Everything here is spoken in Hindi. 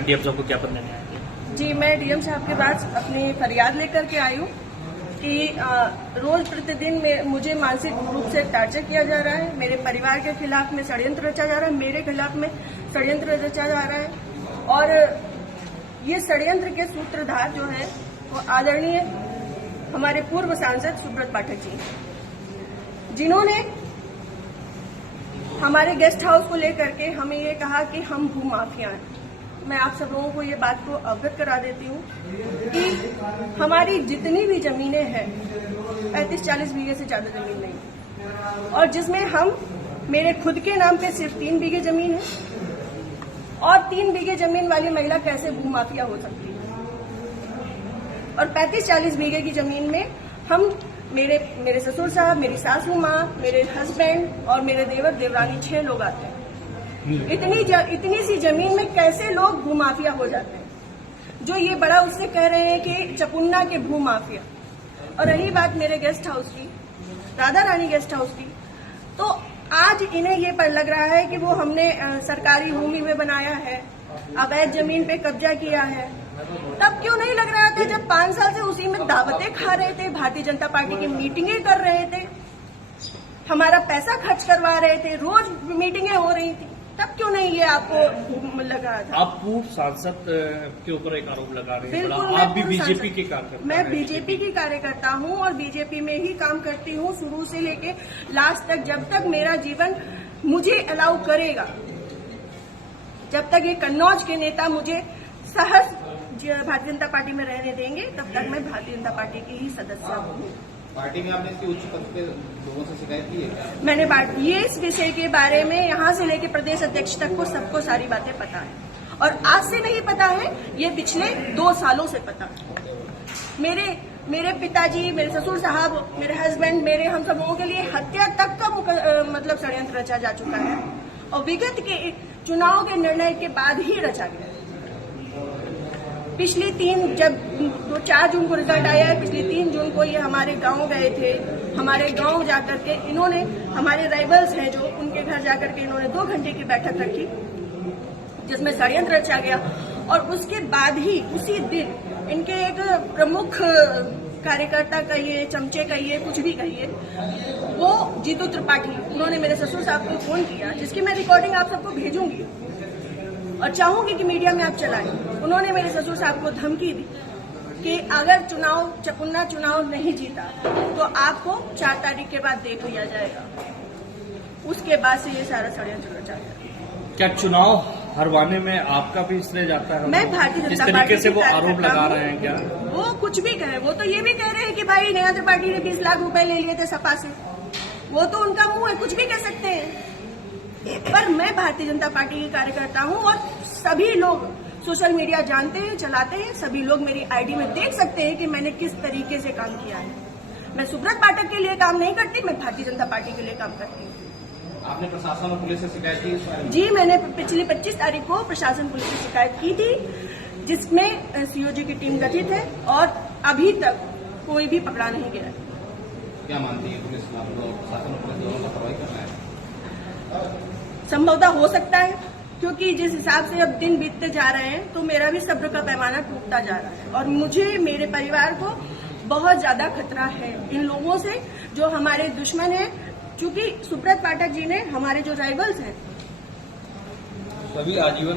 डीएम साहब को ज्ञापन देने आए थे? जी, मैं डीएम साहब के पास अपनी फरियाद लेकर के आई हूँ कि रोज प्रतिदिन में मुझे मानसिक रूप से टार्चर किया जा रहा है। मेरे परिवार के खिलाफ में षड्यंत्र रचा जा रहा है, मेरे खिलाफ में षड्यंत्र रचा जा रहा है। और ये षड्यंत्र के सूत्रधार जो है वो आदरणीय हमारे पूर्व सांसद सुब्रत पाठक जी, जिन्होंने हमारे गेस्ट हाउस को लेकर के हमें ये कहा कि हम भूमाफिया हैं। मैं आप सब लोगों को ये बात को अवगत करा देती हूँ कि हमारी जितनी भी जमीनें हैं 35-40 बीघे से ज्यादा जमीन नहीं, और जिसमें हम मेरे खुद के नाम पे सिर्फ 3 बीघे जमीन है। और 3 बीघे जमीन वाली महिला कैसे भूमाफिया हो सकती है? और 35-40 बीघे की जमीन में हम मेरे ससुर साहब, मेरी सासू माँ, मेरे हस्बैंड और मेरे देवर देवरानी 6 लोग आते हैं। इतनी सी जमीन में कैसे लोग भूमाफिया हो जाते हैं? जो ये बड़ा उससे कह रहे हैं कि चपुन्ना के भूमाफिया। और रही बात मेरे गेस्ट हाउस की, राधा रानी गेस्ट हाउस की, तो आज इन्हें ये पर लग रहा है कि वो हमने सरकारी भूमि में बनाया है, अवैध जमीन पे कब्जा किया है। तब क्यों नहीं लग रहा था जब 5 साल से उसी में दावतें खा रहे थे, भारतीय जनता पार्टी की मीटिंगें कर रहे थे, हमारा पैसा खर्च करवा रहे थे, रोज मीटिंगें हो रही थी, तब क्यों नहीं ये आपको लगा था? आप पूर्व सांसद के ऊपर एक आरोप लगा रहे हैं, बिल्कुल, आप भी बीजेपी के कार्यकर्ता? मैं बीजेपी की कार्यकर्ता हूँ और बीजेपी में ही काम करती हूँ शुरू से लेके लास्ट तक। जब तक मेरा जीवन मुझे अलाउ करेगा, जब तक ये कन्नौज के नेता मुझे सहज भारतीय जनता पार्टी में रहने देंगे, तब तक मैं भारतीय जनता पार्टी की ही सदस्य हूँ। पार्टी में आपने इसकी उच्च पद पे लोगों से शिकायत की है? मैंने ये इस विषय के बारे में यहाँ से लेके प्रदेश अध्यक्ष तक को सबको सारी बातें पता है, और आज से नहीं पता है, ये पिछले 2 सालों से पता है। मेरे पिताजी, मेरे ससुर साहब, मेरे हस्बैंड, हम सब लोगों के लिए हत्या तक का मतलब षड्यंत्र रचा जा चुका है, और विगत के चुनाव के निर्णय के बाद ही रचा गया। पिछली 4 जून को रिजल्ट आया है, पिछली 3 जून को ये हमारे गांव गए थे। हमारे गांव जाकर के इन्होंने, हमारे राइवल्स हैं जो, उनके घर जाकर के इन्होंने 2 घंटे की बैठक रखी जिसमें षड्यंत्र रचा गया। और उसके बाद ही उसी दिन इनके एक प्रमुख कार्यकर्ता कहिए, चमचे कहिए, कुछ भी कहिए, वो जीतू त्रिपाठी, उन्होंने मेरे ससुर साहब को फोन किया, जिसकी मैं रिकॉर्डिंग आप सबको भेजूंगी और चाहूंगी कि मीडिया में आप चलाएं। उन्होंने मेरे ससुर साहब को धमकी दी कि अगर चपुन्ना चुनाव नहीं जीता तो आपको 4 तारीख के बाद देख लिया जाएगा। उसके बाद से ये सारा षड्यंत्र रचा गया। क्या चुनाव हरवाने में आपका भी इसलिए जाता है? मैं भारतीय जनता पार्टी तरीके से वो आरोप लगा रहे हैं क्या? वो कुछ भी कहे, वो तो ये भी कह रहे हैं कि भाई नया त्रिपाठी ने 20 लाख रुपए ले लिए थे सपा से। वो तो उनका मुंह है, कुछ भी कह सकते हैं। पर मैं भारतीय जनता पार्टी की कार्यकर्ता हूं, और सभी लोग सोशल मीडिया जानते हैं, चलाते हैं, सभी लोग मेरी आईडी में देख सकते हैं कि मैंने किस तरीके से काम किया है। मैं सुब्रत पाठक के लिए काम नहीं करती, मैं भारतीय जनता पार्टी के लिए काम करती हूँ। आपने प्रशासन और पुलिस से शिकायत की इस बारे में? जी, मैंने पिछली 25 तारीख को प्रशासन पुलिस से शिकायत की थी, जिसमें सीओजी की टीम गठित है, और अभी तक कोई भी पकड़ा नहीं गया है। क्या मानती है पुलिस, प्रशासन और पुलिस दोनों लापरवाही कर रहा है? संभवतः हो सकता है, क्योंकि जिस हिसाब से अब दिन बीतते जा रहे हैं तो मेरा भी सब्र का पैमाना टूटता जा रहा है, और मुझे, मेरे परिवार को बहुत ज्यादा खतरा है इन लोगों से जो हमारे दुश्मन हैं। क्योंकि सुब्रत पाठक जी ने, हमारे जो राइवल्स हैं, सभी आजीवन